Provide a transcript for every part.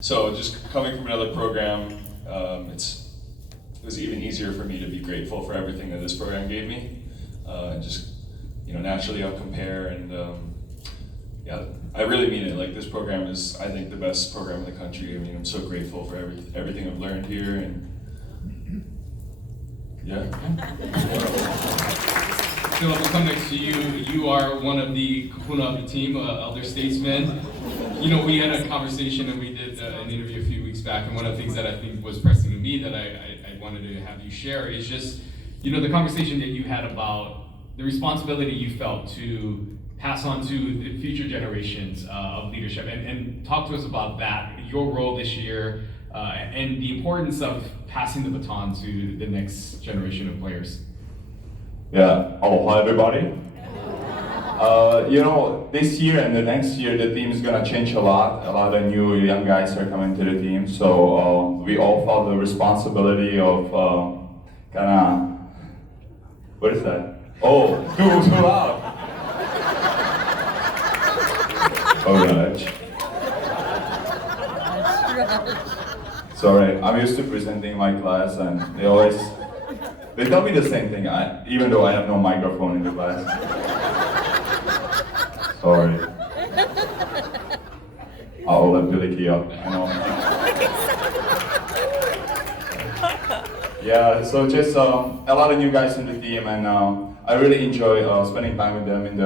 So just coming from another program, it was even easier for me to be grateful for everything that this program gave me. And just, naturally I'll compare and yeah, I really mean it. Like, this program is, I think, the best program in the country. I mean, I'm so grateful for everything I've learned here, and yeah. Filip, we'll come next to you. You are one of the kahuna of the team, elder statesman. We had a conversation and we did an interview a few weeks back, and one of the things that I think was pressing to me that I wanted to have you share is just, the conversation that you had about the responsibility you felt to pass on to the future generations of leadership, and talk to us about that, your role this year, and the importance of passing the baton to the next generation of players. Yeah, hi everybody. This year and the next year, the team is gonna change a lot. A lot of new young guys are coming to the team, so we all felt the responsibility of what is that? Oh, too loud. Oh gosh. Sorry, I'm used to presenting my class, and they tell me the same thing, even though I have no microphone in the class. Sorry. I'll let Billy key up, I know. Yeah, so just a lot of new guys in the team, and I really enjoy spending time with them in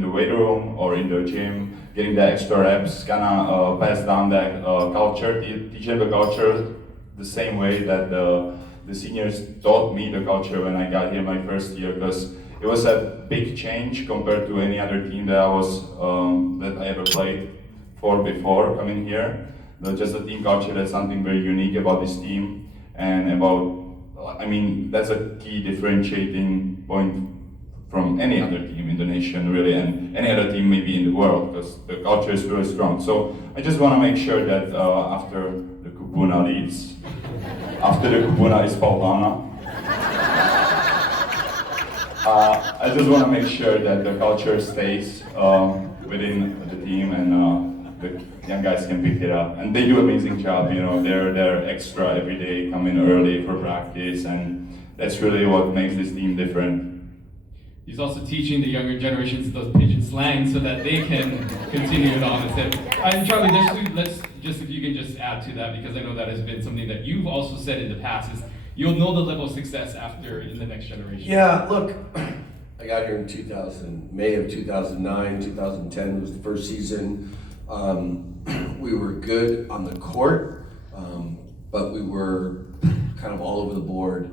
the weight room or in the gym, getting the extra reps, pass down that culture, teach them the culture the same way that the seniors taught me the culture when I got here my first year, because it was a big change compared to any other team that I ever played for before coming here. Just the team culture, that's something very unique about this team, and that's a key differentiating point from any other team in the nation, really, and any other team maybe in the world, because the culture is really strong. So I just want to make sure that after the kupuna leaves, after the kupuna is Paulana, I just want to make sure that the culture stays within the team, and the young guys can pick it up. And they do an amazing job, they're extra every day, come in early for practice, and that's really what makes this team different. He's also teaching the younger generations those pigeon slang so that they can continue it on. And Charlie, let's just, if you can just add to that, because I know that has been something that you've also said in the past, is you'll know the level of success after in the next generation. Yeah, look, I got here in May of 2009, 2010 was the first season. We were good on the court, but we were kind of all over the board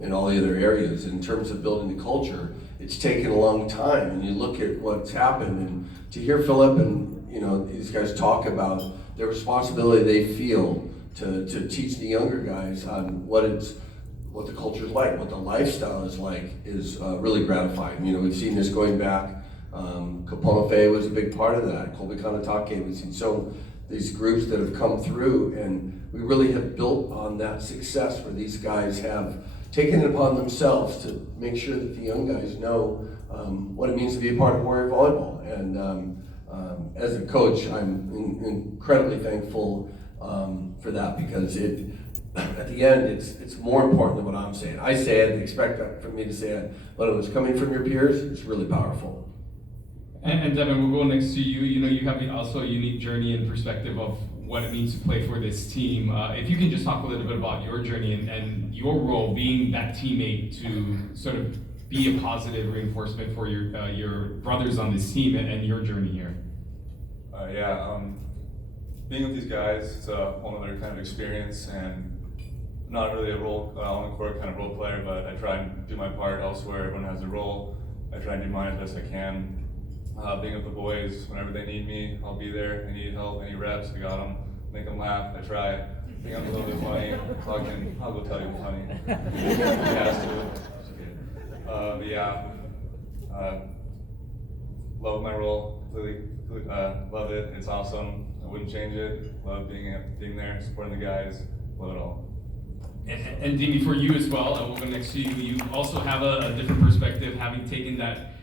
in all the other areas. In terms of building the culture, it's taken a long time, and you look at what's happened, and to hear Filip and these guys talk about the responsibility they feel to teach the younger guys on what the culture is like, what the lifestyle is like, is really gratifying. We've seen this going back. Kaponofe was a big part of that. Colby Kanatake, we've seen these groups that have come through, and we really have built on that success where these guys have taken it upon themselves to make sure that the young guys know what it means to be a part of Warrior Volleyball. And as a coach, I'm incredibly thankful for that, because at the end, it's more important than what I'm saying. I say it, expect that from me to say it, but when it's coming from your peers, it's really powerful. And Devon, we'll go next to you. You have also a unique journey and perspective of what it means to play for this team. If you can just talk a little bit about your journey and your role being that teammate to sort of be a positive reinforcement for your brothers on this team and your journey here. Being with these guys, it's a whole other kind of experience, and I'm not really a role on the court kind of role player, but I try and do my part elsewhere. Everyone has a role. I try and do mine as best I can. Being with the boys, whenever they need me, I'll be there. They need help, any reps, I got them. Make them laugh, I try. I think I'm a little bit funny, so I'll go tell you I'm funny. He has to. Love my role, really, love it, it's awesome. I wouldn't change it. Love being there, supporting the guys, love it all. And Dimi, for you as well, we'll go next to you. You also have a different perspective, having taken that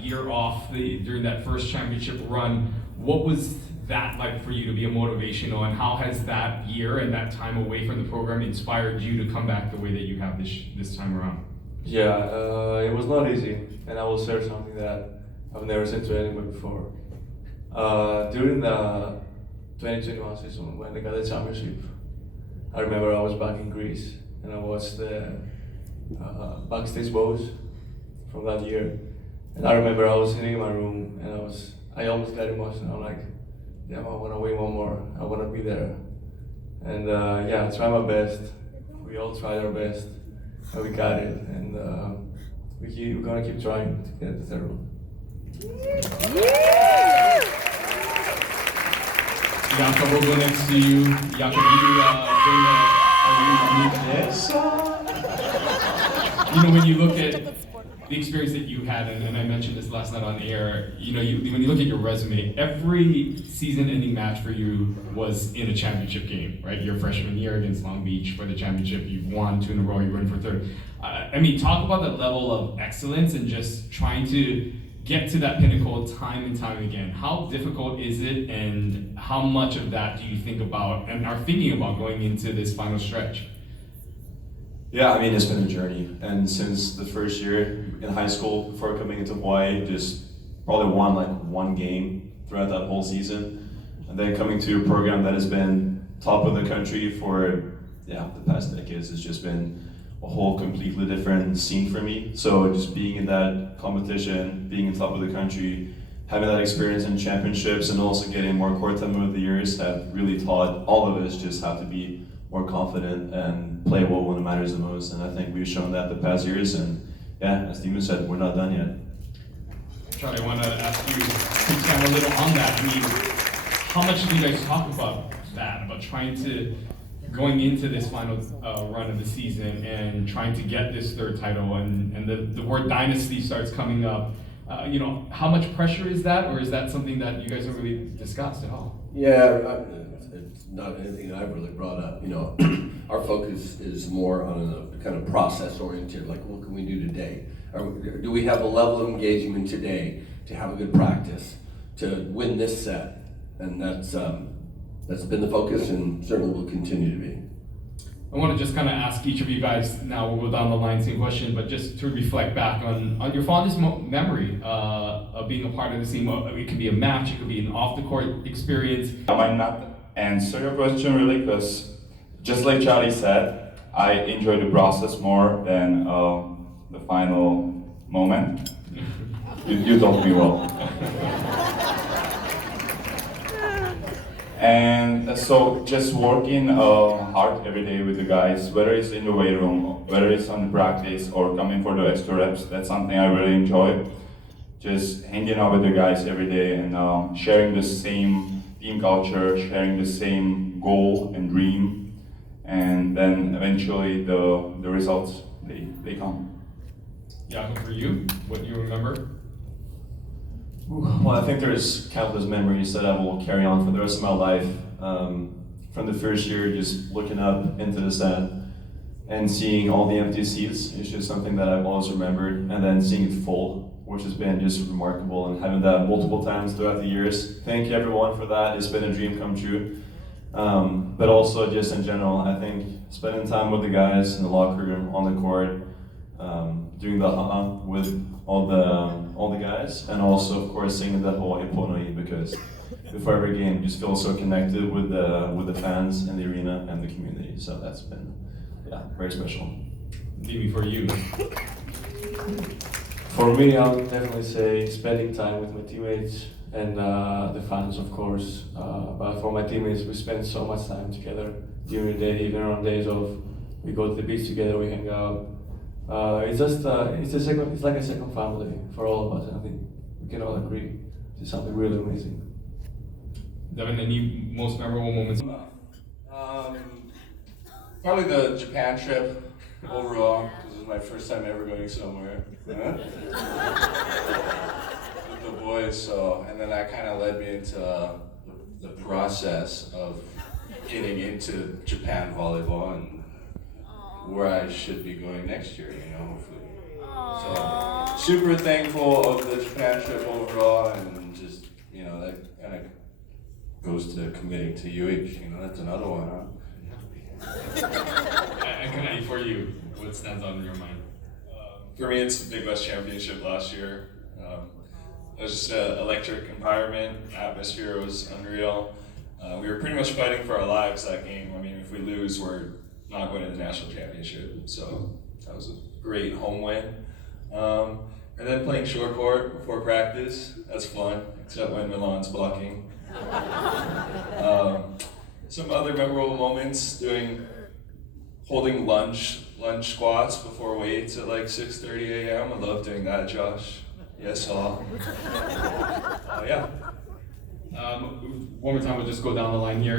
year off during that first championship run. What was that like for you to be a motivational, and how has that year and that time away from the program inspired you to come back the way that you have this time around? Yeah, it was not easy, and I will share something that I've never said to anyone before. During the 2021 season, when they got the championship, I remember I was back in Greece, and I watched the backstage votes from that year. And I remember I was sitting in my room, and I almost got emotional. I'm like, yeah, I want to win one more. I want to be there. And yeah, I tried my best. We all tried our best, and we got it. And we're gonna keep trying to get the third one. Jakob, we'll go next to you. Jakob, you bring Yes. you know, when you look at the experience that you had, and I mentioned this last night on air, you know, when you look at your resume, every season-ending match for you was in a championship game, right? Your freshman year against Long Beach for the championship, you won 2 in a row, you went for third. I mean, talk about that level of excellence and just trying to get to that pinnacle time and time again. How difficult is it, and how much of that do you think about and are thinking about going into this final stretch? Yeah, I mean, it's been a journey. And since the first year in high school, before coming into Hawaii, just probably won like one game throughout that whole season. And then coming to a program that has been top of the country for, the past decades, has just been a whole completely different scene for me. So just being in that competition, being in top of the country, having that experience in championships, and also getting more court time over the years have really taught all of us just how to be more confident and play well when it matters the most. And I think we've shown that the past years. And yeah, as Steven said, we're not done yet. Charlie, I want to ask you to expand a little on that. I mean, how much do you guys talk about that, about trying to going into this final run of the season and trying to get this third title, and the word dynasty starts coming up? You know, how much pressure is that, or is that something that you guys have really discussed at all? Yeah, it's not anything that I've really brought up. You know, our focus is more on a kind of process-oriented, like what can we do today? Do we have a level of engagement today to have a good practice, to win this set? And that's been the focus, and certainly will continue to be. I want to just kind of ask each of you guys, now we'll go down the line, same question, but just to reflect back on your fondest memory of being a part of the team. It could be a match, it could be an off-the-court experience. I might not answer your question really, because just like Charlie said, I enjoy the process more than the final moment. You told me well. And so just working hard every day with the guys, whether it's in the weight room, whether it's on the practice or coming for the extra reps, that's something I really enjoy. Just hanging out with the guys every day and sharing the same team culture, sharing the same goal and dream, and then eventually the results, they come. Jakob, for you, what do you remember? Well, I think there's countless memories that I will carry on for the rest of my life. From the first year, just looking up into the stand and seeing all the empty seats is just something that I've always remembered. And then seeing it full, which has been just remarkable, and having that multiple times throughout the years. Thank you everyone for that. It's been a dream come true. But also just in general, I think spending time with the guys in the locker room, on the court, doing the with all the guys, and also of course singing that Hawai'i Pono'i, because before every game you just feel so connected with the fans in the arena and the community. So that's been very special. Maybe for you. For me, I would definitely say spending time with my teammates and the fans, of course. But for my teammates, we spend so much time together during the day, even on days off. We go to the beach together, we hang out. It's like a second family for all of us, and I think we can all agree it's something really amazing. Devon, any most memorable moments? Probably the Japan trip overall, because it was my first time ever going somewhere. With the boys, and then that kind of led me into the process of getting into Japan volleyball and where I should be going next year, hopefully. So, super thankful of the Japan trip overall, and just, that kind of goes to committing to UH. You know, that's another one, huh? And Kana'i, for you, what stands out in your mind? For me, it's the Big West Championship last year. It was just an electric environment. Atmosphere was unreal. We were pretty much fighting for our lives that game. I mean, if we lose, we're not going to the national championship. So that was a great home win. And then playing short court before practice, that's fun, except when Milan's blocking. Some other memorable moments, holding lunch squats before weights at like 6:30 a.m. I love doing that, Josh. Yes, all. Yeah. One more time, we'll just go down the line here.